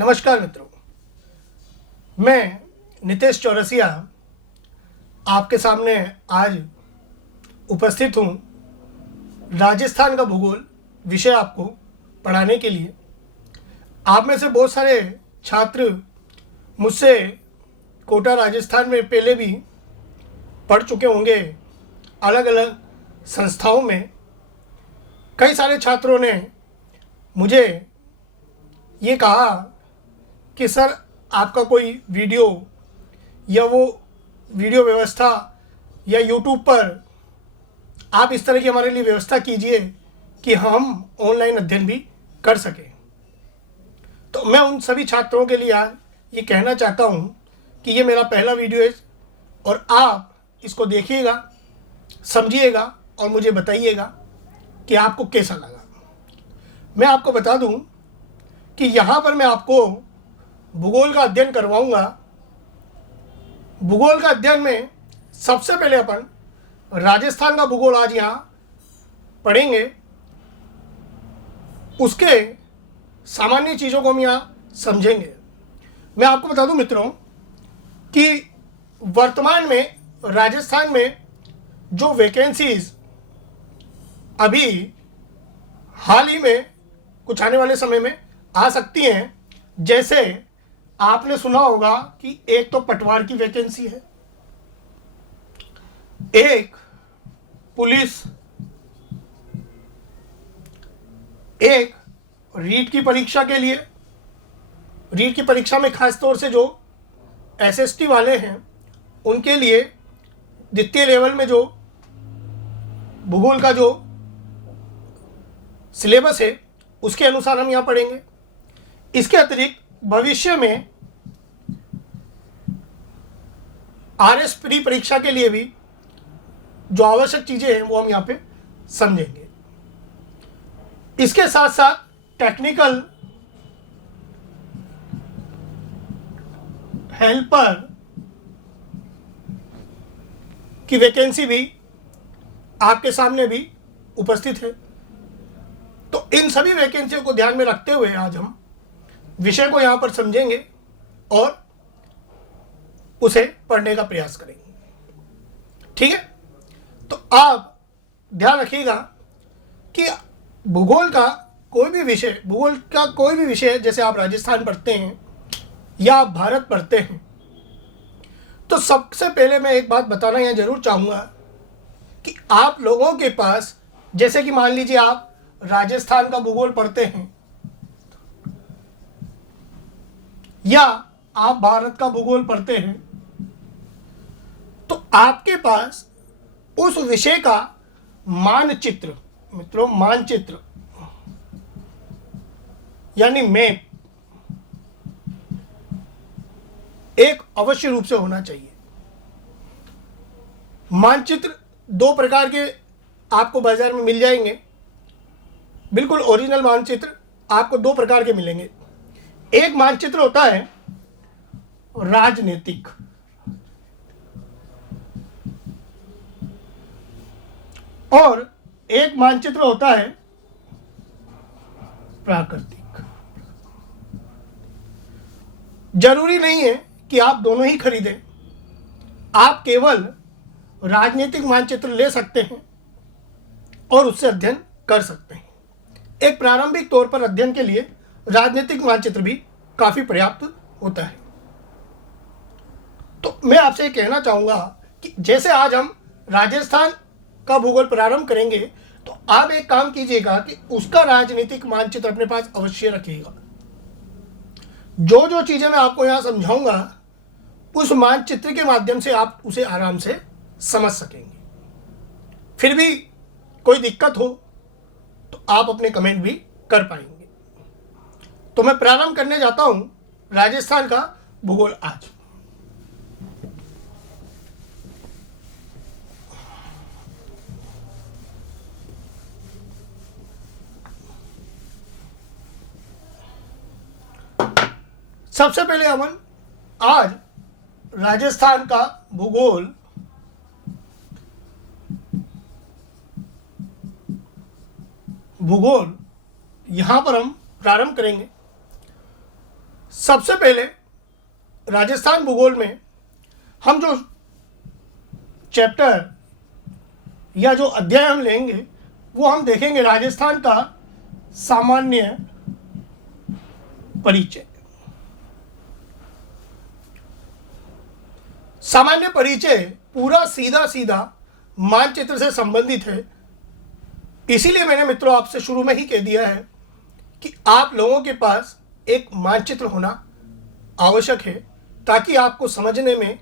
नमस्कार मित्रों, मैं नितेश चौरसिया आपके सामने आज उपस्थित हूँ राजस्थान का भूगोल विषय आपको पढ़ाने के लिए। आप में से बहुत सारे छात्र मुझसे कोटा राजस्थान में पहले भी पढ़ चुके होंगे। अलग अलग संस्थाओं में कई सारे छात्रों ने मुझे ये कहा कि सर आपका कोई वीडियो या वो वीडियो व्यवस्था या यूट्यूब पर आप इस तरह की हमारे लिए व्यवस्था कीजिए कि हम ऑनलाइन अध्ययन भी कर सकें। तो मैं उन सभी छात्रों के लिए आज ये कहना चाहता हूँ कि ये मेरा पहला वीडियो है और आप इसको देखिएगा, समझिएगा और मुझे बताइएगा कि आपको कैसा लगा। मैं आपको बता दूँ कि यहाँ पर मैं आपको भूगोल का अध्ययन करवाऊँगा। भूगोल का अध्ययन में सबसे पहले अपन राजस्थान का भूगोल आज यहाँ पढ़ेंगे। उसके सामान्य चीज़ों को हम यहाँ समझेंगे। मैं आपको बता दूं मित्रों कि वर्तमान में राजस्थान में जो वैकेंसीज अभी हाल ही में कुछ आने वाले समय में आ सकती हैं, जैसे आपने सुना होगा कि एक तो पटवार की वैकेंसी है, एक पुलिस, एक रीट की परीक्षा के लिए। रीट की परीक्षा में खास तौर से जो एसएसटी वाले हैं उनके लिए द्वितीय लेवल में जो भूगोल का जो सिलेबस है उसके अनुसार हम यहाँ पढ़ेंगे। इसके अतिरिक्त भविष्य में आरएस प्री परीक्षा के लिए भी जो आवश्यक चीज़ें हैं वो हम यहाँ पे समझेंगे। इसके साथ साथ टेक्निकल हेल्पर की वैकेंसी भी आपके सामने भी उपस्थित है। तो इन सभी वैकेंसियों को ध्यान में रखते हुए आज हम विषय को यहाँ पर समझेंगे और उसे पढ़ने का प्रयास करेंगे। ठीक है, तो आप ध्यान रखिएगा कि भूगोल का कोई भी विषय जैसे आप राजस्थान पढ़ते हैं या आप भारत पढ़ते हैं, तो सबसे पहले मैं एक बात बताना यहाँ जरूर चाहूँगा कि आप लोगों के पास, जैसे कि मान लीजिए आप राजस्थान का भूगोल पढ़ते हैं या आप भारत का भूगोल पढ़ते हैं, तो आपके पास उस विषय का मानचित्र, मित्रों मानचित्र यानी मैप एक अवश्य रूप से होना चाहिए। मानचित्र दो प्रकार के आपको बाजार में मिल जाएंगे। बिल्कुल ओरिजिनल मानचित्र आपको दो प्रकार के मिलेंगे। एक मानचित्र होता है राजनीतिक, और एक मानचित्र होता है प्राकृतिक। जरूरी नहीं है कि आप दोनों ही खरीदें, आप केवल राजनीतिक मानचित्र ले सकते हैं और उससे अध्ययन कर सकते हैं। एक प्रारंभिक तौर पर अध्ययन के लिए राजनीतिक मानचित्र भी काफी पर्याप्त होता है। तो मैं आपसे ये कहना चाहूंगा कि जैसे आज हम राजस्थान का भूगोल प्रारंभ करेंगे, तो आप एक काम कीजिएगा कि उसका राजनीतिक मानचित्र अपने पास अवश्य रखिएगा। जो जो चीजें मैं आपको यहां समझाऊंगा उस मानचित्र के माध्यम से आप उसे आराम से समझ सकेंगे। फिर भी कोई दिक्कत हो तो आप अपने कमेंट भी कर पाएंगे। तो मैं प्रारंभ करने जाता हूं राजस्थान का भूगोल आज। सबसे पहले अपन आज राजस्थान का भूगोल यहां पर हम प्रारंभ करेंगे। सबसे पहले राजस्थान भूगोल में हम जो चैप्टर या जो अध्याय हम लेंगे वो हम देखेंगे राजस्थान का सामान्य परिचय। सामान्य परिचय पूरा सीधा सीधा मानचित्र से संबंधित है। इसीलिए मैंने मित्रों आपसे शुरू में ही कह दिया है कि आप लोगों के पास एक मानचित्र होना आवश्यक है, ताकि आपको समझने में,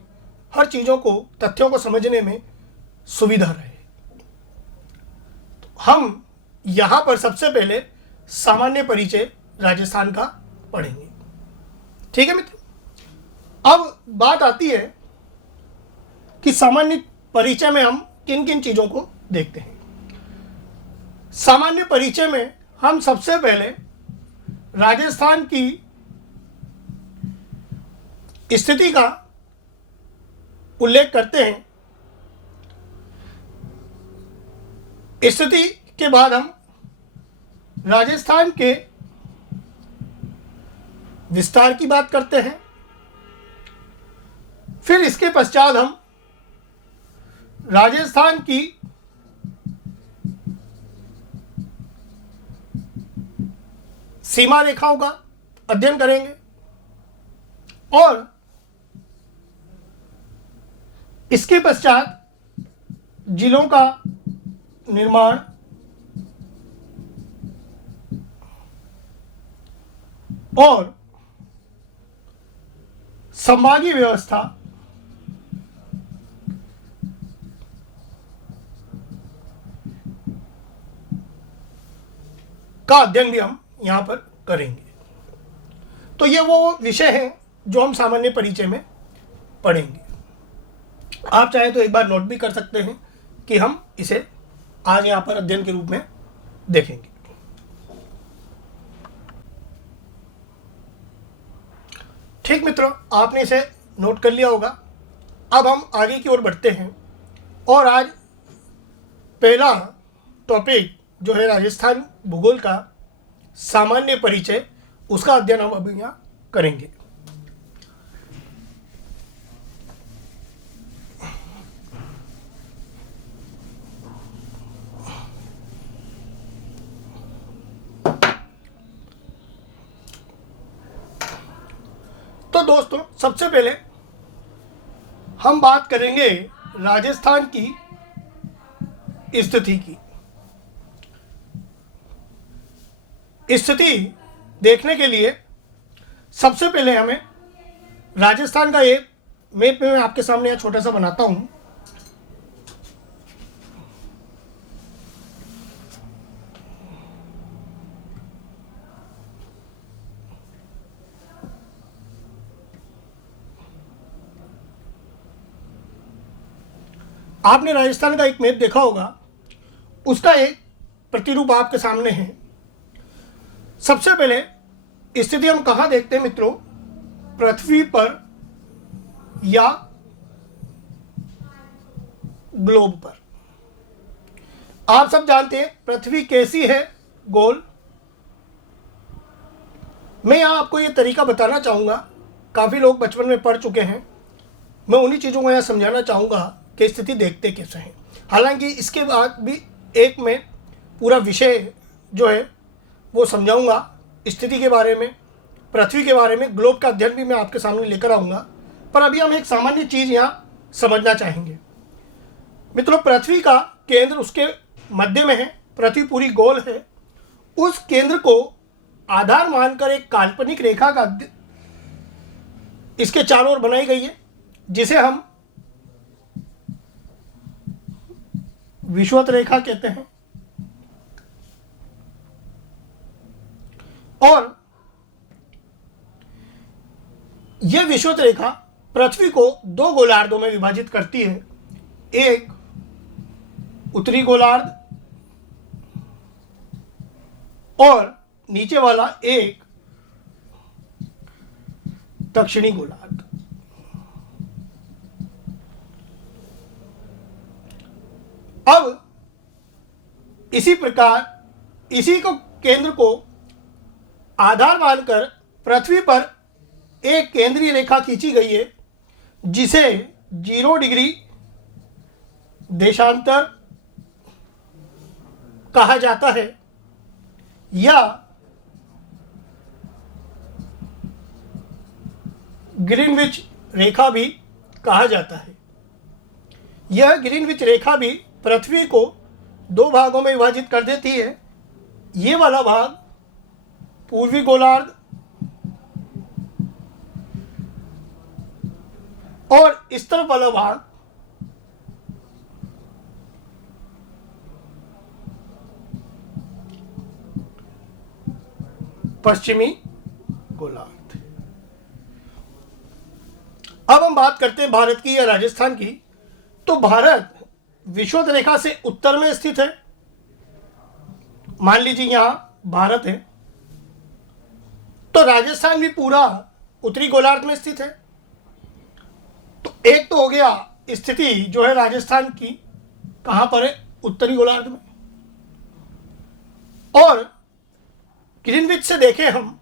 हर चीज़ों को, तथ्यों को समझने में सुविधा रहे। तो हम यहाँ पर सबसे पहले सामान्य परिचय राजस्थान का पढ़ेंगे। ठीक है मित्रों, अब बात आती है कि सामान्य परिचय में हम किन किन चीज़ों को देखते हैं। सामान्य परिचय में हम सबसे पहले राजस्थान की स्थिति का उल्लेख करते हैं। स्थिति के बाद हम राजस्थान के विस्तार की बात करते हैं। फिर इसके पश्चात हम राजस्थान की सीमा रेखाओं का अध्ययन करेंगे और इसके पश्चात जिलों का निर्माण और संभागीय व्यवस्था का अध्ययन भी हम यहां पर करेंगे। तो ये वो विषय हैं जो हम सामान्य परिचय में पढ़ेंगे। आप चाहे तो एक बार नोट भी कर सकते हैं कि हम इसे आज यहां पर अध्ययन के रूप में देखेंगे। ठीक मित्रों, आपने इसे नोट कर लिया होगा। अब हम आगे की ओर बढ़ते हैं और आज पहला टॉपिक जो है राजस्थान भूगोल का सामान्य परिचय, उसका अध्ययन हम अभी यहाँ करेंगे। तो दोस्तों, सबसे पहले हम बात करेंगे राजस्थान की स्थिति की। स्थिति देखने के लिए सबसे पहले हमें राजस्थान का एक मैप मैं आपके सामने यहाँ छोटा सा बनाता हूँ। आपने राजस्थान का एक मैप देखा होगा, उसका एक प्रतिरूप आपके सामने है। सबसे पहले स्थिति हम कहाँ देखते हैं मित्रों? पृथ्वी पर या ग्लोब पर। आप सब जानते हैं पृथ्वी कैसी है? गोल। मैं यहाँ आपको ये तरीका बताना चाहूँगा, काफ़ी लोग बचपन में पढ़ चुके हैं। मैं उन्हीं चीज़ों को यहाँ समझाना चाहूँगा कि स्थिति देखते कैसे हैं। हालांकि इसके बाद भी एक मैं पूरा विषय जो है वो समझाऊंगा स्थिति के बारे में, पृथ्वी के बारे में, ग्लोब का अध्ययन भी मैं आपके सामने लेकर आऊँगा। पर अभी हम एक सामान्य चीज़ यहाँ समझना चाहेंगे। मित्रों, पृथ्वी का केंद्र उसके मध्य में है। पृथ्वी पूरी गोल है। उस केंद्र को आधार मानकर एक काल्पनिक रेखा का इसके चारों ओर बनाई गई है, जिसे हम विषुवत रेखा कहते हैं। और यह विषुवत रेखा पृथ्वी को दो गोलार्धों में विभाजित करती है। एक उत्तरी गोलार्ध और नीचे वाला एक दक्षिणी गोलार्ध। अब इसी प्रकार इसी को केंद्र को आधार मानकर पृथ्वी पर एक केंद्रीय रेखा खींची गई है जिसे 0 डिग्री देशांतर कहा जाता है या ग्रीनविच रेखा भी कहा जाता है। यह ग्रीनविच रेखा भी पृथ्वी को 2 भागों में विभाजित कर देती है। ये वाला भाग पूर्वी गोलार्ध और इस तरफ वाला भाग पश्चिमी गोलार्ध। अब हम बात करते हैं भारत की या राजस्थान की। तो भारत विषुवत रेखा से उत्तर में स्थित है। मान लीजिए यहां भारत है, तो राजस्थान भी पूरा उत्तरी गोलार्ध में स्थित है। तो एक तो हो गया स्थिति जो है राजस्थान की, कहां पर है, उत्तरी गोलार्ध में। और ग्रीनविच से देखें हम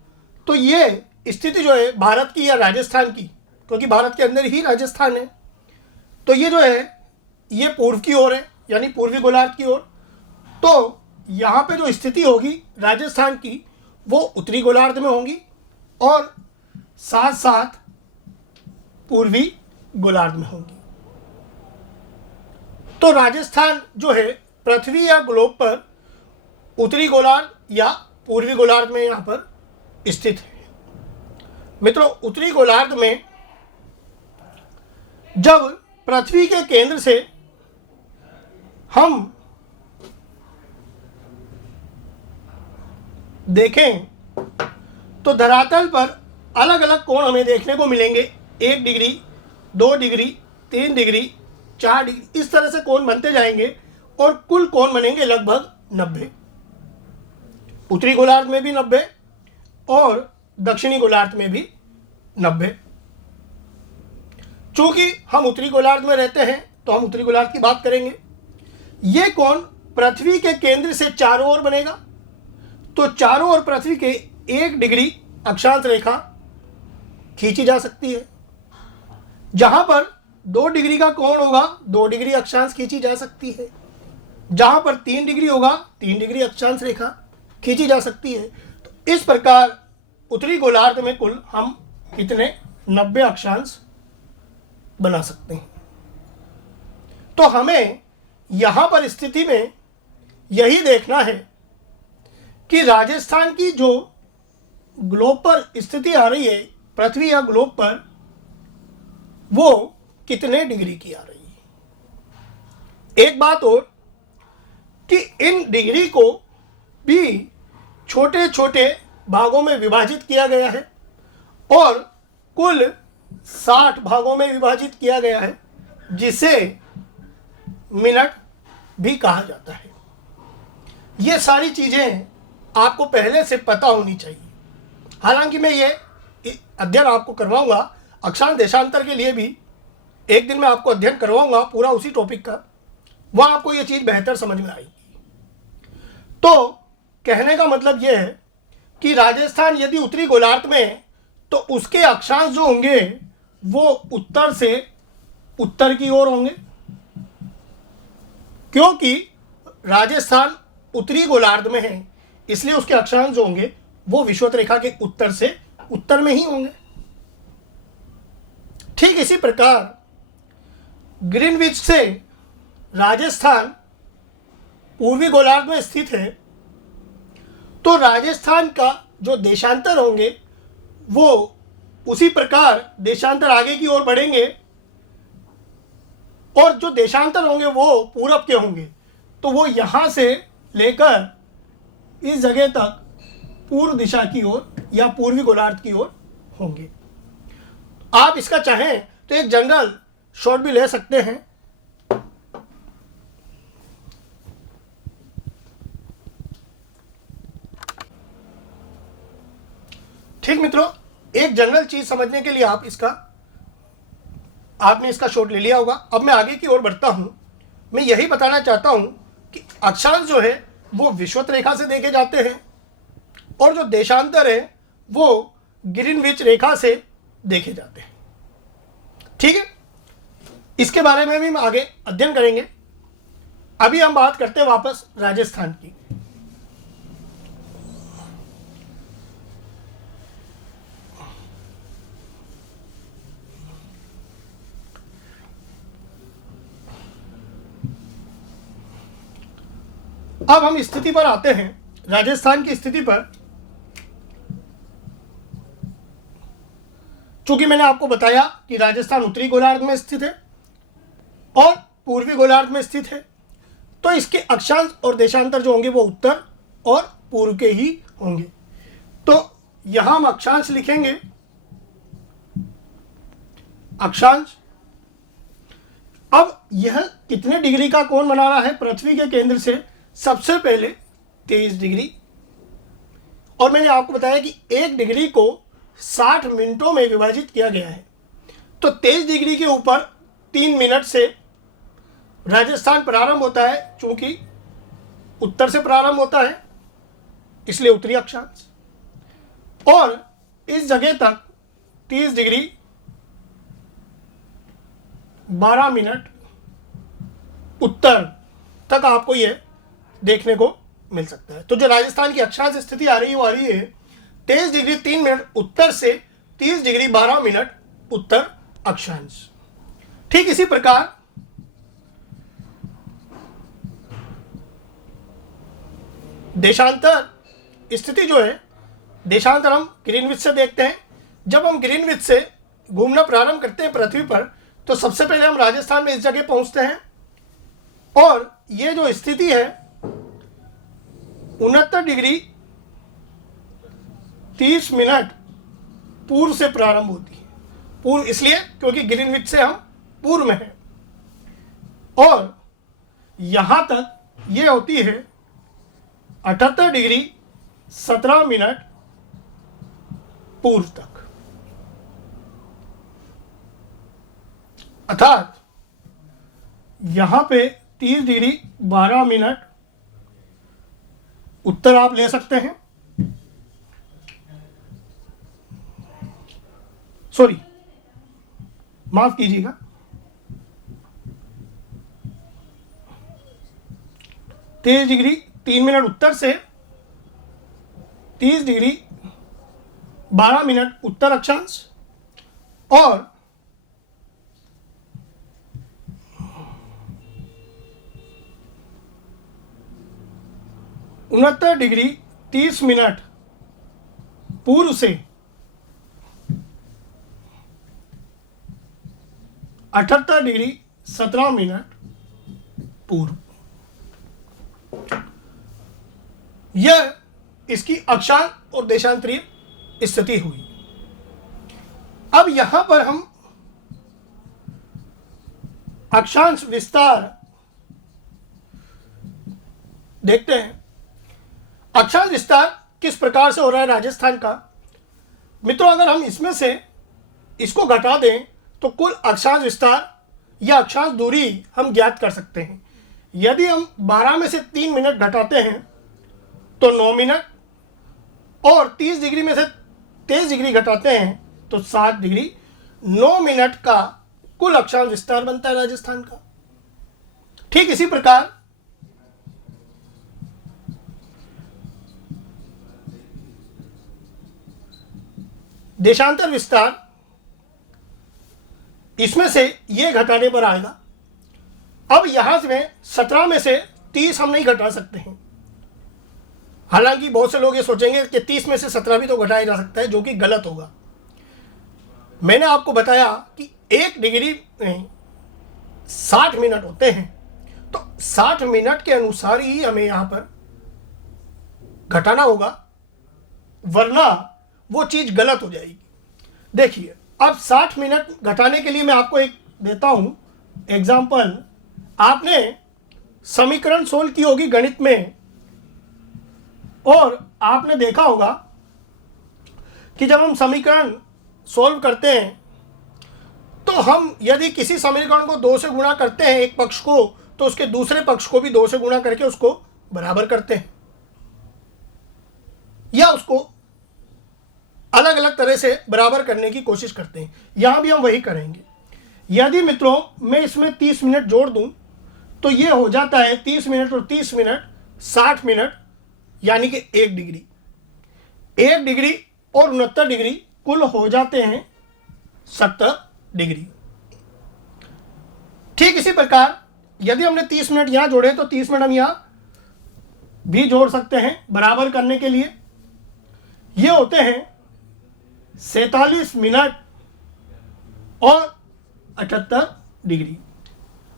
तो ये स्थिति जो है भारत की या राजस्थान की, क्योंकि भारत के अंदर ही राजस्थान है, तो ये जो है ये पूर्व की ओर है, यानी पूर्वी गोलार्ध की ओर। तो यहाँ पे जो स्थिति होगी राजस्थान की वो उत्तरी गोलार्ध में होंगी और साथ साथ पूर्वी गोलार्ध में होंगी। तो राजस्थान जो है पृथ्वी या ग्लोब पर उत्तरी गोलार्ध या पूर्वी गोलार्ध में यहाँ पर स्थित है। मित्रों, उत्तरी गोलार्ध में जब पृथ्वी के केंद्र से हम देखें तो धरातल पर अलग अलग कोण हमें देखने को मिलेंगे। 1 डिग्री, 2 डिग्री, 3 डिग्री, 4 डिग्री, इस तरह से कोण बनते जाएंगे और कुल कोण बनेंगे लगभग 90। उत्तरी गोलार्ध में भी 90 और दक्षिणी गोलार्ध में भी 90। चूंकि हम उत्तरी गोलार्ध में रहते हैं तो हम उत्तरी गोलार्ध की बात करेंगे। ये कोण पृथ्वी के केंद्र से चारों ओर बनेगा। तो चारों ओर पृथ्वी के 1 डिग्री अक्षांश रेखा खींची जा सकती है। जहां पर 2 डिग्री का कोण होगा 2 डिग्री अक्षांश खींची जा सकती है। जहां पर 3 डिग्री होगा 3 डिग्री अक्षांश रेखा खींची जा सकती है। तो इस प्रकार उत्तरी गोलार्ध में कुल हम कितने 90 अक्षांश बना सकते हैं। तो हमें यहां पर स्थिति में यही देखना है कि राजस्थान की जो ग्लोब पर स्थिति आ रही है, पृथ्वी या ग्लोब पर, वो कितने डिग्री की आ रही है। एक बात और कि इन डिग्री को भी छोटे छोटे भागों में विभाजित किया गया है और कुल 60 भागों में विभाजित किया गया है, जिसे मिनट भी कहा जाता है। ये सारी चीज़ें आपको पहले से पता होनी चाहिए। हालांकि मैं ये अध्ययन आपको करवाऊंगा अक्षांश देशांतर के लिए भी, एक दिन मैं आपको अध्ययन करवाऊंगा पूरा उसी टॉपिक का, वहाँ आपको ये चीज़ बेहतर समझ में आएगी। तो कहने का मतलब ये है कि राजस्थान यदि उत्तरी गोलार्ध में है तो उसके अक्षांश जो होंगे वो उत्तर से उत्तर की ओर होंगे, क्योंकि राजस्थान उत्तरी गोलार्ध में है, इसलिए उसके अक्षांश जो होंगे वो विषुवत रेखा के उत्तर से उत्तर में ही होंगे। ठीक इसी प्रकार ग्रीनविच से राजस्थान पूर्वी गोलार्ध में स्थित है, तो राजस्थान का जो देशांतर होंगे वो उसी प्रकार देशांतर आगे की ओर बढ़ेंगे और जो देशांतर होंगे वो पूरब के होंगे। तो वो यहाँ से लेकर इस जगह तक पूर्व दिशा की ओर या पूर्वी गोलार्ध की ओर होंगे। आप इसका चाहें तो एक जनरल शॉट भी ले सकते हैं। ठीक मित्रों, एक जनरल चीज समझने के लिए आपने इसका शॉट ले लिया होगा। अब मैं आगे की ओर बढ़ता हूं। मैं यही बताना चाहता हूं कि अक्षांश जो है वो विषुवत रेखा से देखे जाते हैं और जो देशांतर है वो ग्रीनविच रेखा से देखे जाते हैं। ठीक है, इसके बारे में भी हम आगे अध्ययन करेंगे। अभी हम बात करते हैं वापस राजस्थान की। अब हम स्थिति पर आते हैं, राजस्थान की स्थिति पर। चूंकि मैंने आपको बताया कि राजस्थान उत्तरी गोलार्ध में स्थित है और पूर्वी गोलार्ध में स्थित है, तो इसके अक्षांश और देशांतर जो होंगे वो उत्तर और पूर्व के ही होंगे। तो यहां हम अक्षांश लिखेंगे, अक्षांश। अब यह कितने डिग्री का कोण बना रहा है पृथ्वी के केंद्र से? सबसे पहले 23 डिग्री, और मैंने आपको बताया कि 1 डिग्री को 60 मिनटों में विभाजित किया गया है। तो 23 डिग्री के ऊपर 3 मिनट से राजस्थान प्रारंभ होता है। चूंकि उत्तर से प्रारंभ होता है इसलिए उत्तरी अक्षांश, और इस जगह तक 30 डिग्री 12 मिनट उत्तर तक आपको यह देखने को मिल सकता है। तो जो राजस्थान की अक्षांश स्थिति आ रही है वो आ रही है 23 डिग्री 3 मिनट उत्तर से 30 डिग्री 12 मिनट उत्तर अक्षांश। ठीक इसी प्रकार देशांतर स्थिति जो है, देशांतर हम ग्रीनविच से देखते हैं। जब हम ग्रीनविच से घूमना प्रारंभ करते हैं पृथ्वी पर, तो सबसे पहले हम राजस्थान में इस जगह पहुंचते हैं, और ये जो स्थिति है 69 डिग्री 30 मिनट पूर्व से प्रारंभ होती है। पूर्व इसलिए क्योंकि ग्रीनविच से हम पूर्व में हैं, और यहां तक ये होती है 78 डिग्री 17 मिनट पूर्व तक। अर्थात यहां पे 30 डिग्री 12 मिनट उत्तर आप ले सकते हैं। सॉरी, माफ कीजिएगा, तेईस डिग्री 3 मिनट उत्तर से 30 डिग्री 12 मिनट उत्तर अक्षांश, और 69 डिग्री 30 मिनट पूर्व से 78 डिग्री 17 मिनट पूर्व। यह इसकी अक्षांश और देशांतरीय स्थिति हुई। अब यहां पर हम अक्षांश विस्तार देखते हैं। अक्षांश विस्तार किस प्रकार से हो रहा है राजस्थान का? मित्रों, अगर हम इसमें से इसको घटा दें तो कुल अक्षांश विस्तार या अक्षांश दूरी हम ज्ञात कर सकते हैं। यदि हम 12 में से 3 मिनट घटाते हैं तो 9 मिनट, और 30 डिग्री में से 23 डिग्री घटाते हैं तो 7 डिग्री। 9 मिनट का कुल अक्षांश विस्तार बनता है राजस्थान का। ठीक इसी प्रकार देशांतर विस्तार, इसमें से ये घटाने पर आएगा। अब यहां से 17 में से 30 हम नहीं घटा सकते हैं। हालांकि बहुत से लोग ये सोचेंगे कि 30 में से 17 भी तो घटाया जा सकता है, जो कि गलत होगा। मैंने आपको बताया कि 1 डिग्री में 60 मिनट होते हैं, तो 60 मिनट के अनुसार ही हमें यहां पर घटाना होगा, वरना वो चीज गलत हो जाएगी। देखिए, अब 60 मिनट घटाने के लिए मैं आपको एक देता हूं एग्जाम्पल। आपने समीकरण सोल्व की होगी गणित में, और आपने देखा होगा कि जब हम समीकरण सोल्व करते हैं तो हम यदि किसी समीकरण को 2 से गुणा करते हैं एक पक्ष को, तो उसके दूसरे पक्ष को भी 2 से गुणा करके उसको बराबर करते हैं, या उसको अलग अलग तरह से बराबर करने की कोशिश करते हैं। यहाँ भी हम वही करेंगे। यदि मित्रों मैं इसमें 30 मिनट जोड़ दूँ तो ये हो जाता है 30 मिनट और 30 मिनट 60 मिनट, यानी कि 1 डिग्री। 1 डिग्री और 69 डिग्री कुल हो जाते हैं 70 डिग्री। ठीक इसी प्रकार यदि हमने 30 मिनट यहाँ जोड़े तो 30 मिनट हम यहाँ भी जोड़ सकते हैं बराबर करने के लिए। ये होते हैं 47 मिनट और 78 डिग्री।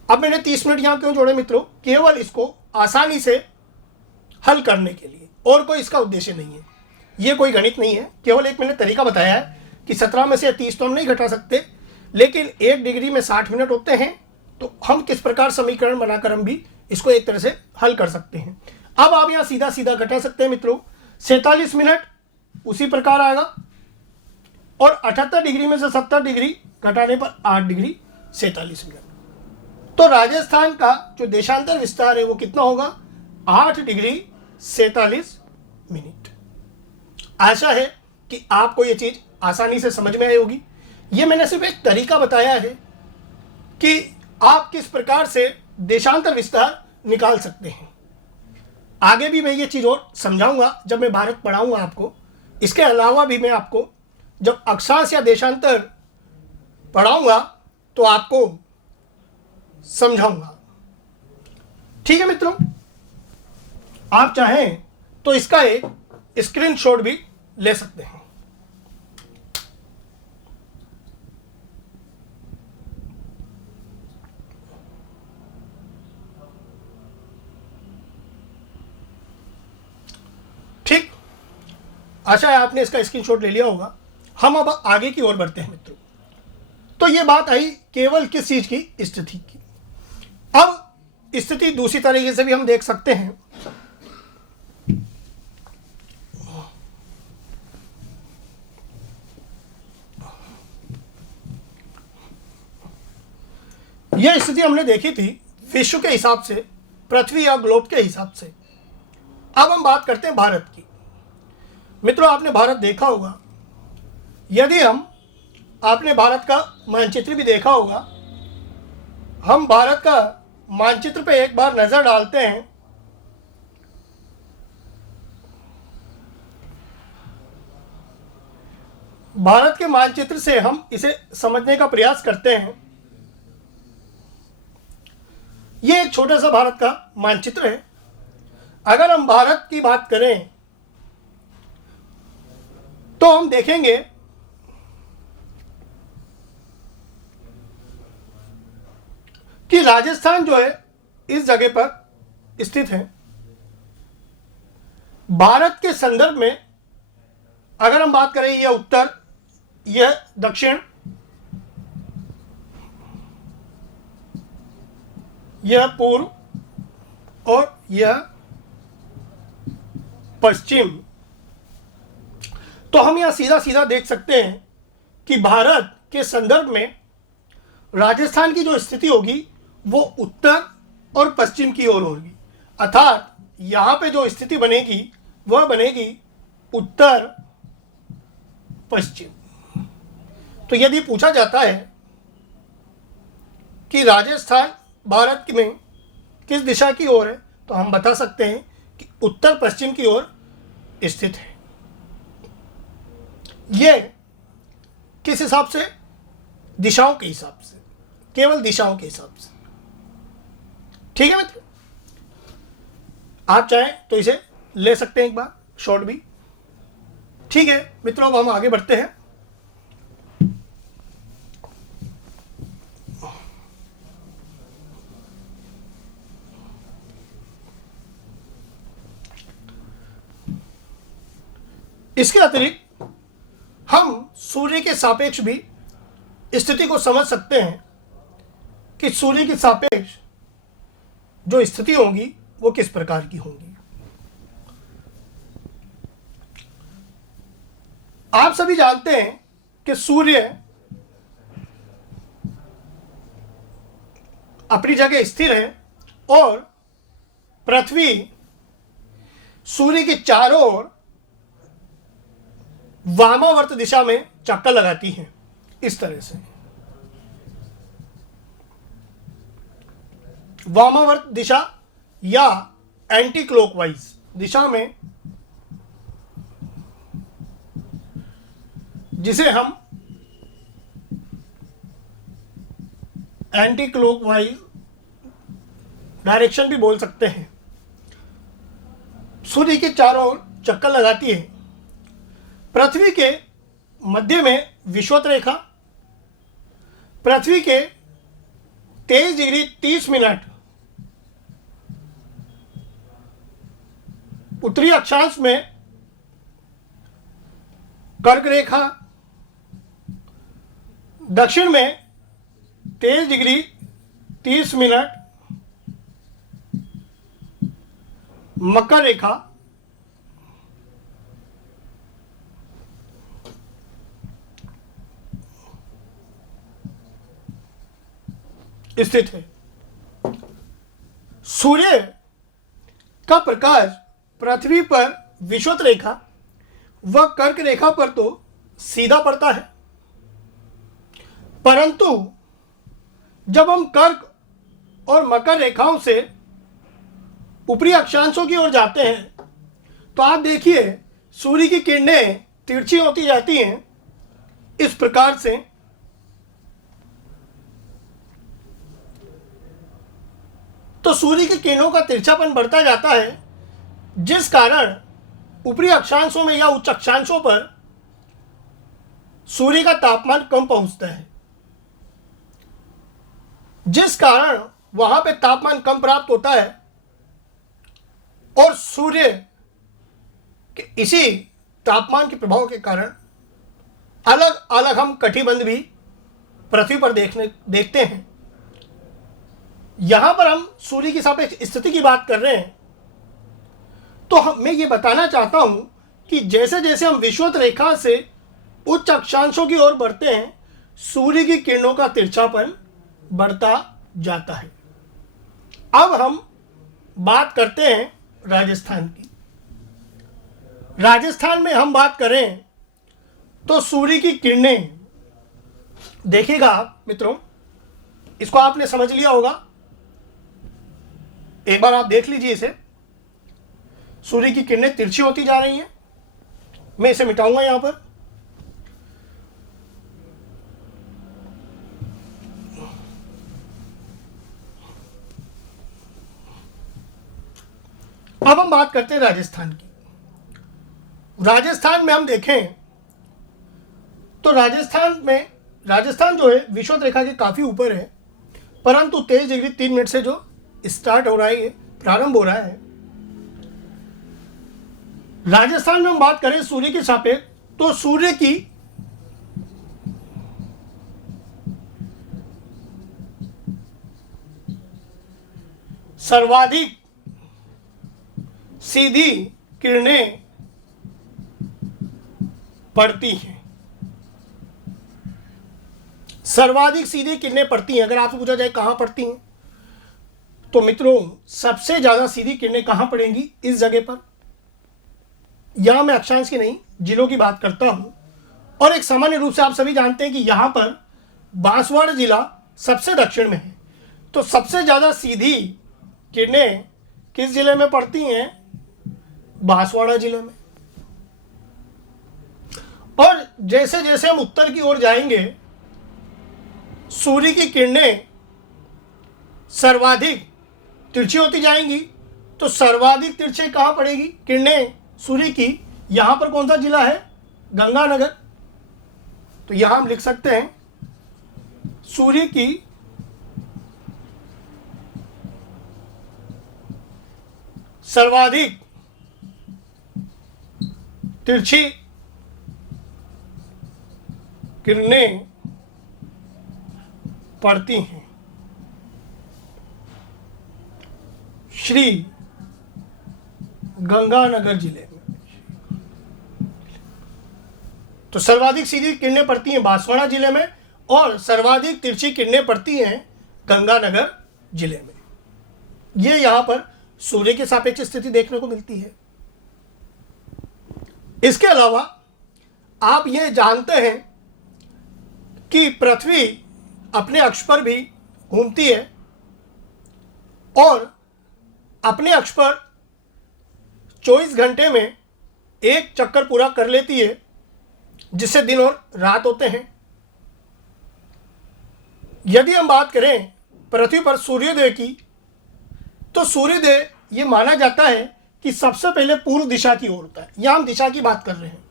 अब मैंने 30 मिनट यहाँ क्यों जोड़े मित्रों? केवल इसको आसानी से हल करने के लिए, और कोई इसका उद्देश्य नहीं है। ये कोई गणित नहीं है, केवल एक मैंने तरीका बताया है कि 17 में से 30 तो हम नहीं घटा सकते, लेकिन 1 डिग्री में 60 मिनट होते हैं, तो हम किस प्रकार समीकरण बनाकर हम भी इसको एक तरह से हल कर सकते हैं। अब आप यहाँ सीधा सीधा घटा सकते हैं मित्रों। 47 मिनट उसी प्रकार आएगा, और 78 डिग्री में से 70 डिग्री घटाने पर 8 डिग्री 47 मिनट। तो राजस्थान का जो देशांतर विस्तार है वो कितना होगा? 8 डिग्री 47 मिनट। आशा है कि आपको ये चीज़ आसानी से समझ में आई होगी। ये मैंने सिर्फ एक तरीका बताया है कि आप किस प्रकार से देशांतर विस्तार निकाल सकते हैं। आगे भी मैं ये चीज़ और समझाऊंगा जब मैं भारत पढ़ाऊंगा आपको। इसके अलावा भी मैं आपको जब अक्षांश या देशांतर पढ़ाऊंगा तो आपको समझाऊंगा। ठीक है मित्रों, आप चाहें तो इसका एक स्क्रीनशॉट भी ले सकते हैं। ठीक, आशा है आपने इसका स्क्रीनशॉट ले लिया होगा। हम अब आगे की ओर बढ़ते हैं मित्रों। तो ये बात आई केवल किस चीज की? स्थिति की। अब स्थिति दूसरी तरीके से भी हम देख सकते हैं। यह स्थिति हमने देखी थी विश्व के हिसाब से, पृथ्वी या ग्लोब के हिसाब से। अब हम बात करते हैं भारत की। मित्रों आपने भारत देखा होगा, यदि हम आपने भारत का मानचित्र भी देखा होगा। हम भारत का मानचित्र पे एक बार नजर डालते हैं। भारत के मानचित्र से हम इसे समझने का प्रयास करते हैं। यह एक छोटा सा भारत का मानचित्र है। अगर हम भारत की बात करें तो हम देखेंगे कि राजस्थान जो है इस जगह पर स्थित है। भारत के संदर्भ में अगर हम बात करें, यह उत्तर, यह दक्षिण, यह पूर्व और यह पश्चिम। तो हम यहां सीधा सीधा देख सकते हैं कि भारत के संदर्भ में राजस्थान की जो स्थिति होगी वो उत्तर और पश्चिम की ओर होगी। अर्थात यहां पे जो स्थिति बनेगी वह बनेगी उत्तर पश्चिम। तो यदि पूछा जाता है कि राजस्थान भारत में किस दिशा की ओर है, तो हम बता सकते हैं कि उत्तर पश्चिम की ओर स्थित है। यह किस हिसाब से? दिशाओं के हिसाब से, केवल दिशाओं के हिसाब से। ठीक है मित्र, आप चाहें तो इसे ले सकते हैं एक बार शॉर्ट भी। ठीक है मित्रों, अब हम आगे बढ़ते हैं। इसके अतिरिक्त हम सूर्य के सापेक्ष भी स्थिति को समझ सकते हैं कि सूर्य के सापेक्ष जो स्थिति होगी वो किस प्रकार की होगी। आप सभी जानते हैं कि सूर्य अपनी जगह स्थिर है और पृथ्वी सूर्य के चारों ओर वामावर्त दिशा में चक्कर लगाती हैं, इस तरह से। वामावर्त दिशा या एंटी क्लॉकवाइज दिशा में, जिसे हम एंटी क्लॉकवाइज डायरेक्शन भी बोल सकते हैं, सूर्य के चारों ओर चक्कर लगाती है। पृथ्वी के मध्य में विषुवत रेखा, पृथ्वी के 23 डिग्री 30 मिनट उत्तरी अक्षांश में कर्क रेखा, दक्षिण में 23 डिग्री 30 मिनट मकर रेखा, स्थित है। सूर्य का प्रकाश पृथ्वी पर विषुवत रेखा व कर्क रेखा पर तो सीधा पड़ता है, परंतु जब हम कर्क और मकर रेखाओं से ऊपरी अक्षांशों की ओर जाते हैं तो आप देखिए सूर्य की किरणें तिरछी होती जाती हैं, इस प्रकार से। तो सूर्य की किरणों का तिरछापन बढ़ता जाता है, जिस कारण ऊपरी अक्षांशों में या उच्च अक्षांशों पर सूर्य का तापमान कम पहुंचता है, जिस कारण वहां पे तापमान कम प्राप्त होता है और सूर्य के इसी तापमान के प्रभाव के कारण अलग अलग हम कटिबंध भी पृथ्वी पर देखते हैं। यहां पर हम सूर्य की सापेक्ष स्थिति की बात कर रहे हैं, तो मैं ये बताना चाहता हूं कि जैसे जैसे हम विषुवत रेखा से उच्च अक्षांशों की ओर बढ़ते हैं, सूर्य की किरणों का तिरछापन बढ़ता जाता है। अब हम बात करते हैं राजस्थान की। राजस्थान में हम बात करें तो सूर्य की किरणें, देखिएगा आप मित्रों, इसको आपने समझ लिया होगा, एक बार आप देख लीजिए इसे। सूर्य की किरणें तिरछी होती जा रही हैं। मैं इसे मिटाऊंगा यहां पर। अब हम बात करते हैं राजस्थान की। राजस्थान में हम देखें तो राजस्थान जो है विषुवत रेखा के काफी ऊपर है, परंतु 23 डिग्री 3 मिनट से जो स्टार्ट हो रहा है, ये प्रारंभ हो रहा है। राजस्थान में हम बात करें सूर्य के सापेक्ष, तो सूर्य की सर्वाधिक सीधी किरणें पड़ती हैं। सर्वाधिक सीधी किरणें पड़ती हैं। अगर आपसे पूछा जाए कहां पड़ती हैं, तो मित्रों सबसे ज्यादा सीधी किरणें कहां पड़ेंगी? इस जगह पर। यहां मैं अक्षांश की नहीं, जिलों की बात करता हूं। और एक सामान्य रूप से आप सभी जानते हैं कि यहां पर बांसवाड़ा जिला सबसे दक्षिण में है, तो सबसे ज्यादा सीधी किरणें किस जिले में पड़ती हैं? बांसवाड़ा जिले में। और जैसे जैसे हम उत्तर की ओर जाएंगे, सूर्य की किरणें सर्वाधिक तिरछी होती जाएंगी। तो सर्वाधिक तिरछी कहां पड़ेगी किरणें सूर्य की? यहां पर कौन सा जिला है? गंगानगर। तो यहां हम लिख सकते हैं सूर्य की सर्वाधिक तिरछी किरणें पड़ती हैं श्री गंगानगर जिले में। तो सर्वाधिक सीधी किरणें पड़ती हैं बांसवाड़ा जिले में और सर्वाधिक तिरछी किरणें पड़ती हैं गंगानगर जिले में। ये यहां पर सूर्य के सापेक्ष स्थिति देखने को मिलती है। इसके अलावा आप ये जानते हैं कि पृथ्वी अपने अक्ष पर भी घूमती है और अपने अक्ष पर 24 घंटे में एक चक्कर पूरा कर लेती है, जिससे दिन और रात होते हैं। यदि हम बात करें पृथ्वी पर सूर्योदय की, तो सूर्योदय ये माना जाता है कि सबसे पहले पूर्व दिशा की ओर होता है। यहाँ हम दिशा की बात कर रहे हैं।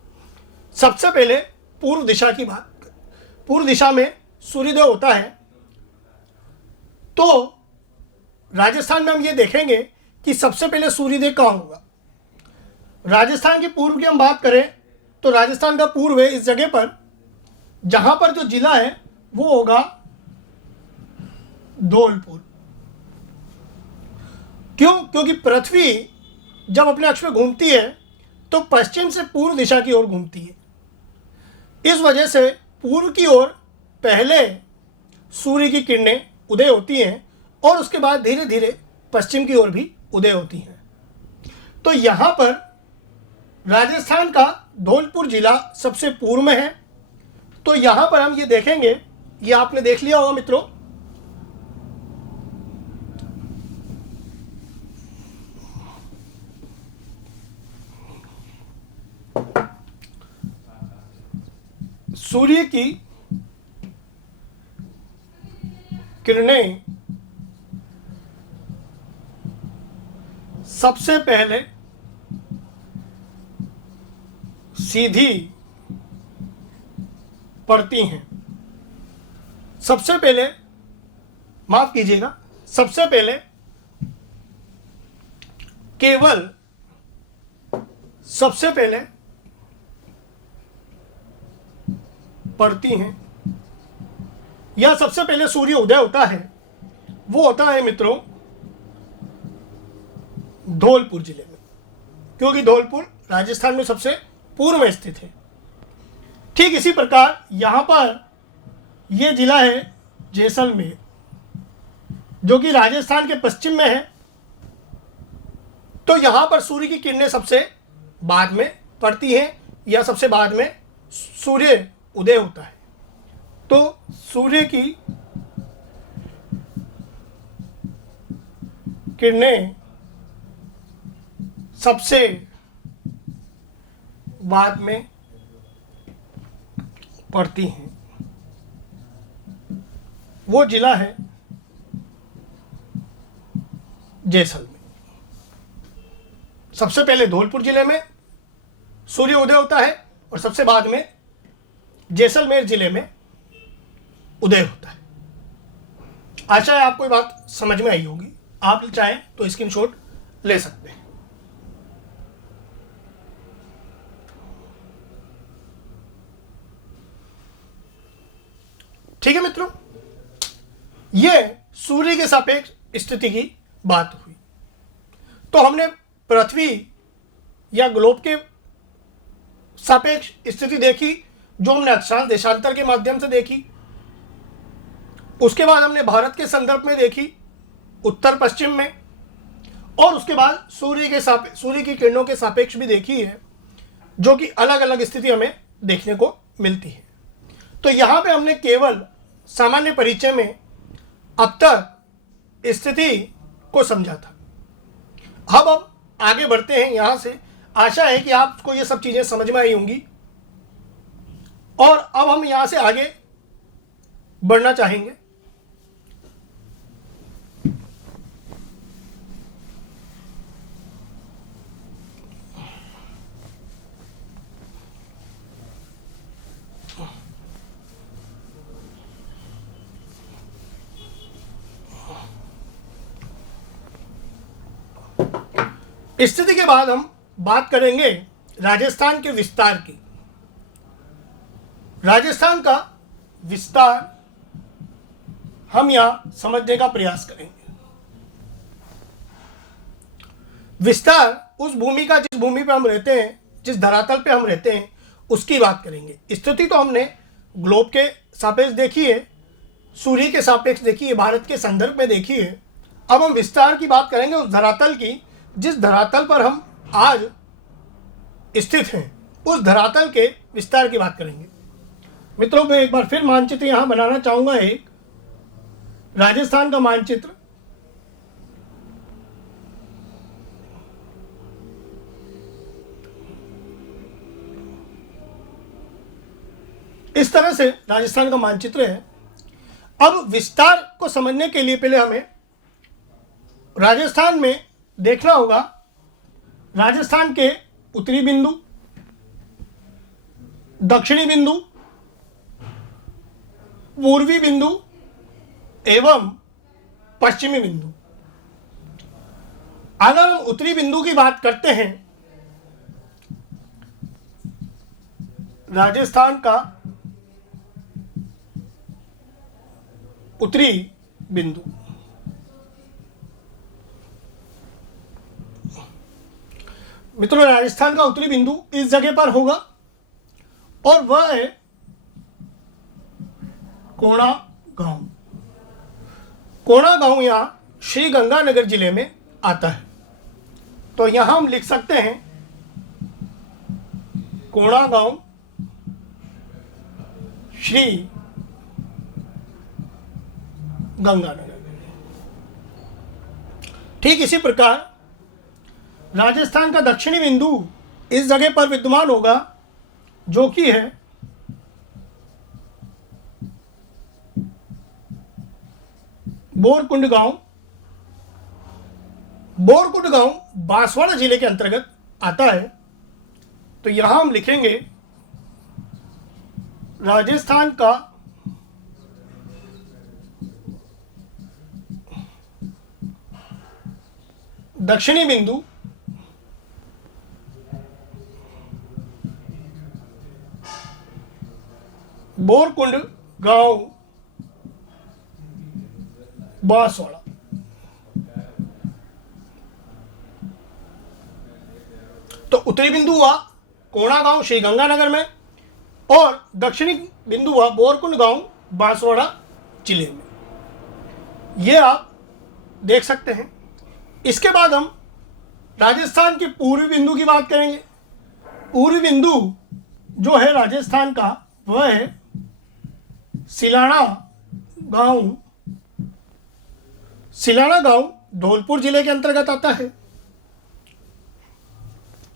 सबसे पहले पूर्व दिशा की बात, पूर्व दिशा में सूर्योदय होता है। तो राजस्थान में हम ये देखेंगे कि सबसे पहले सूर्योदय कहाँ होगा। राजस्थान के पूर्व की हम बात करें तो राजस्थान का पूर्व है इस जगह पर, जहां पर जो जिला है वो होगा धौलपुर। क्यों? क्योंकि पृथ्वी जब अपने अक्ष में घूमती है तो पश्चिम से पूर्व दिशा की ओर घूमती है। इस वजह से पूर्व की ओर पहले सूर्य की किरणें उदय होती हैं और उसके बाद धीरे धीरे पश्चिम की ओर भी उदय होती हैं। तो यहाँ पर राजस्थान का धौलपुर जिला सबसे पूर्व में है। तो यहाँ पर हम ये देखेंगे, ये आपने देख लिया होगा मित्रों, सूर्य की किरणें सबसे पहले सीधी पड़ती हैं। सबसे पहले, माफ कीजिएगा, सबसे पहले केवल सबसे पहले पड़ती हैं या सबसे पहले सूर्य उदय होता है, वो होता है मित्रों धौलपुर जिले में, क्योंकि धौलपुर राजस्थान में सबसे पूर्व में स्थित है। ठीक इसी प्रकार यहाँ पर यह जिला है जैसलमेर, जो कि राजस्थान के पश्चिम में है। तो यहाँ पर सूर्य की किरणें सबसे बाद में पड़ती हैं या सबसे बाद में सूर्य उदय होता है। तो सूर्य की किरणें सबसे बाद में पड़ती हैं। वो जिला है जैसलमेर। सबसे पहले धौलपुर जिले में सूर्य उदय होता है और सबसे बाद में जैसलमेर जिले में उदय होता है। आशा है आपको ये बात समझ में आई होगी। आप चाहें तो स्क्रीनशॉट ले सकते हैं। ठीक है मित्रों, यह सूर्य के सापेक्ष स्थिति की बात हुई। तो हमने पृथ्वी या ग्लोब के सापेक्ष स्थिति देखी, जो हमने अक्षांश देशांतर के माध्यम से देखी। उसके बाद हमने भारत के संदर्भ में देखी, उत्तर पश्चिम में, और उसके बाद सूर्य की किरणों के सापेक्ष भी देखी है, जो कि अलग अलग स्थिति हमें देखने को मिलती है। तो यहाँ पे हमने केवल सामान्य परिचय में अब तक स्थिति को समझा था। अब हम आगे बढ़ते हैं यहाँ से। आशा है कि आपको ये सब चीज़ें समझ में आई होंगी और अब हम यहाँ से आगे बढ़ना चाहेंगे। स्थिति के बाद हम बात करेंगे राजस्थान के विस्तार की। राजस्थान का विस्तार हम यहां समझने का प्रयास करेंगे। विस्तार उस भूमि का जिस भूमि पे हम रहते हैं, जिस धरातल पे हम रहते हैं, उसकी बात करेंगे। स्थिति तो हमने ग्लोब के सापेक्ष देखी है, सूर्य के सापेक्ष देखी है, भारत के संदर्भ में देखी है। अब हम विस्तार की बात करेंगे उस धरातल की जिस धरातल पर हम आज स्थित हैं, उस धरातल के विस्तार की बात करेंगे। मित्रों, मैं एक बार फिर मानचित्र यहाँ बनाना चाहूँगा, एक राजस्थान का मानचित्र। इस तरह से राजस्थान का मानचित्र है। अब विस्तार को समझने के लिए पहले हमें राजस्थान में देखना होगा राजस्थान के उत्तरी बिंदु, दक्षिणी बिंदु, पूर्वी बिंदु एवं पश्चिमी बिंदु। अगर हम उत्तरी बिंदु की बात करते हैं, राजस्थान का उत्तरी बिंदु, मित्रों राजस्थान का उत्तरी बिंदु इस जगह पर होगा और वह है कोणा गांव। कोणा गांव यहाँ श्री गंगानगर जिले में आता है। तो यहाँ हम लिख सकते हैं कोणा गांव श्री गंगानगर। ठीक इसी प्रकार राजस्थान का दक्षिणी बिंदु इस जगह पर विद्यमान होगा, जो कि है बोरकुंड गांव। बोरकुंड गांव बांसवाड़ा जिले के अंतर्गत आता है। तो यहां हम लिखेंगे राजस्थान का दक्षिणी बिंदु बोरकुंड गांव बांसवाड़ा। तो उत्तरी बिंदु हुआ कोणा गांव श्री गंगानगर में और दक्षिणी बिंदु हुआ बोरकुंड गांव बांसवाड़ा जिले में। ये आप देख सकते हैं। इसके बाद हम राजस्थान के पूर्वी बिंदु की बात करेंगे। पूर्वी बिंदु जो है राजस्थान का वह है सिलाना गांव। सिलाना गांव धौलपुर जिले के अंतर्गत आता है।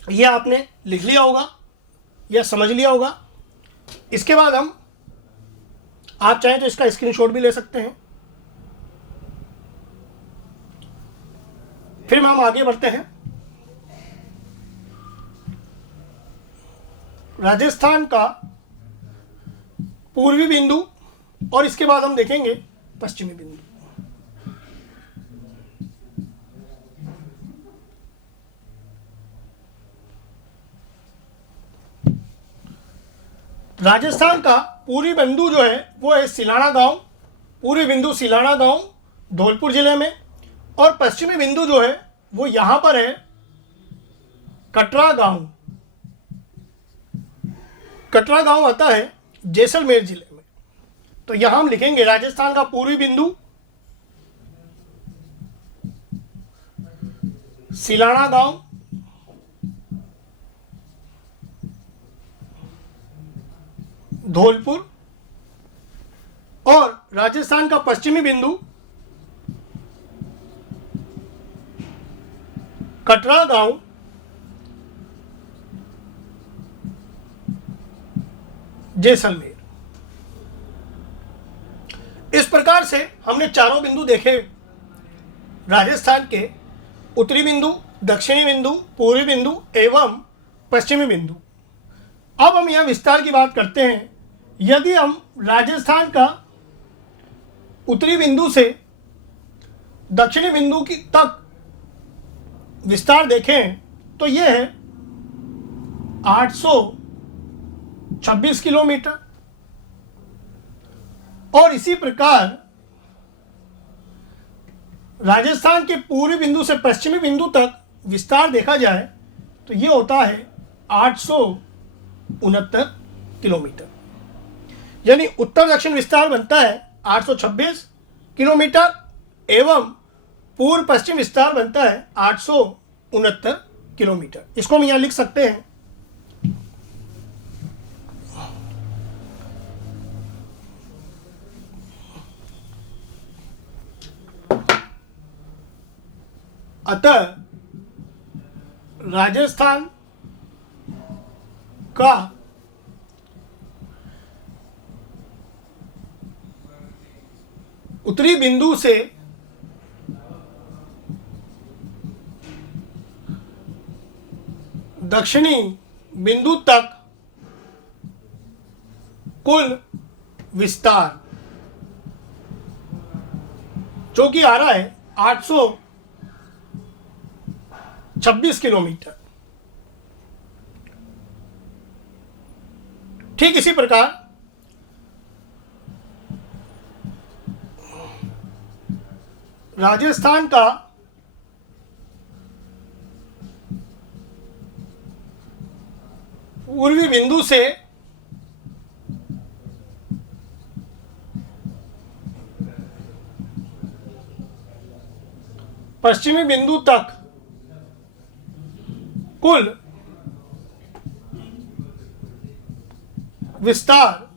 यह आपने लिख लिया होगा या समझ लिया होगा। इसके बाद हम, आप चाहें तो इसका स्क्रीनशॉट भी ले सकते हैं। फिर हम आगे बढ़ते हैं। राजस्थान का पूर्वी बिंदु और इसके बाद हम देखेंगे पश्चिमी बिंदु। राजस्थान का पूर्वी बिंदु जो है वो है सिलाना गांव। पूर्वी बिंदु सिलाना गांव धौलपुर जिले में, और पश्चिमी बिंदु जो है वो यहां पर है कटरा गांव। कटरा गांव आता है जैसलमेर जिले में। तो यहां हम लिखेंगे राजस्थान का पूर्वी बिंदु सिलाना गांव, धौलपुर, और राजस्थान का पश्चिमी बिंदु कटरा गांव, जैसलमेर। इस प्रकार से हमने चारों बिंदु देखे, राजस्थान के उत्तरी बिंदु, दक्षिणी बिंदु, पूर्वी बिंदु एवं पश्चिमी बिंदु। अब हम यह विस्तार की बात करते हैं। यदि हम राजस्थान का उत्तरी बिंदु से दक्षिणी बिंदु की तक विस्तार देखें तो यह है 826 किलोमीटर। और इसी प्रकार राजस्थान के पूर्वी बिंदु से पश्चिमी बिंदु तक विस्तार देखा जाए तो यह होता है 869 किलोमीटर। यानी उत्तर दक्षिण विस्तार बनता है 826 किलोमीटर एवं पूर्व पश्चिम विस्तार बनता है 869 किलोमीटर। इसको हम यहाँ लिख सकते हैं अतः राजस्थान का उत्तरी बिंदु से दक्षिणी बिंदु तक कुल विस्तार जो कि आ रहा है 826 किलोमीटर। ठीक इसी प्रकार राजस्थान का पूर्वी बिंदु से पश्चिमी बिंदु तक कुल विस्तार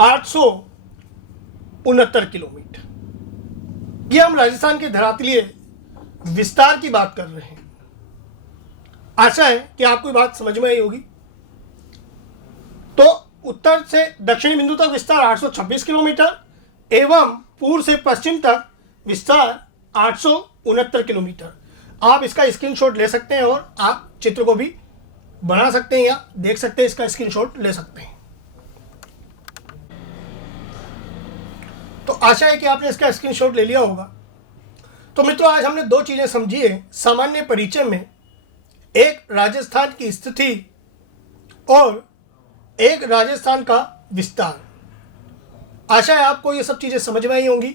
869 किलोमीटर। ये हम राजस्थान के धरातलीय विस्तार की बात कर रहे हैं। आशा है कि आपको ये बात समझ में आई होगी। तो उत्तर से दक्षिणी बिंदु तक विस्तार 826 किलोमीटर एवं पूर्व से पश्चिम तक विस्तार 869 किलोमीटर। आप इसका स्क्रीनशॉट ले सकते हैं और आप चित्र को भी बना सकते हैं या देख सकते हैं, इसका स्क्रीनशॉट ले सकते हैं। तो आशा है कि आपने इसका स्क्रीनशॉट ले लिया होगा। तो मित्रों, आज हमने दो चीजें समझी है सामान्य परिचय में, एक राजस्थान की स्थिति और एक राजस्थान का विस्तार। आशा है आपको ये सब चीजें समझ में आई होंगी।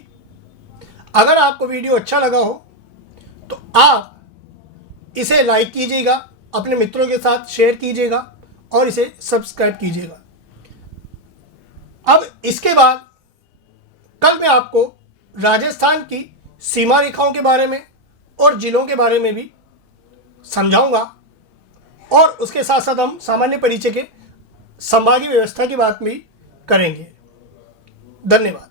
अगर आपको वीडियो अच्छा लगा हो तो आप इसे लाइक कीजिएगा, अपने मित्रों के साथ शेयर कीजिएगा और इसे सब्सक्राइब कीजिएगा। अब इसके बाद कल मैं आपको राजस्थान की सीमा रेखाओं के बारे में और जिलों के बारे में भी समझाऊंगा और उसके साथ साथ हम सामान्य परिचय के संभागीय व्यवस्था की बात भी करेंगे। धन्यवाद।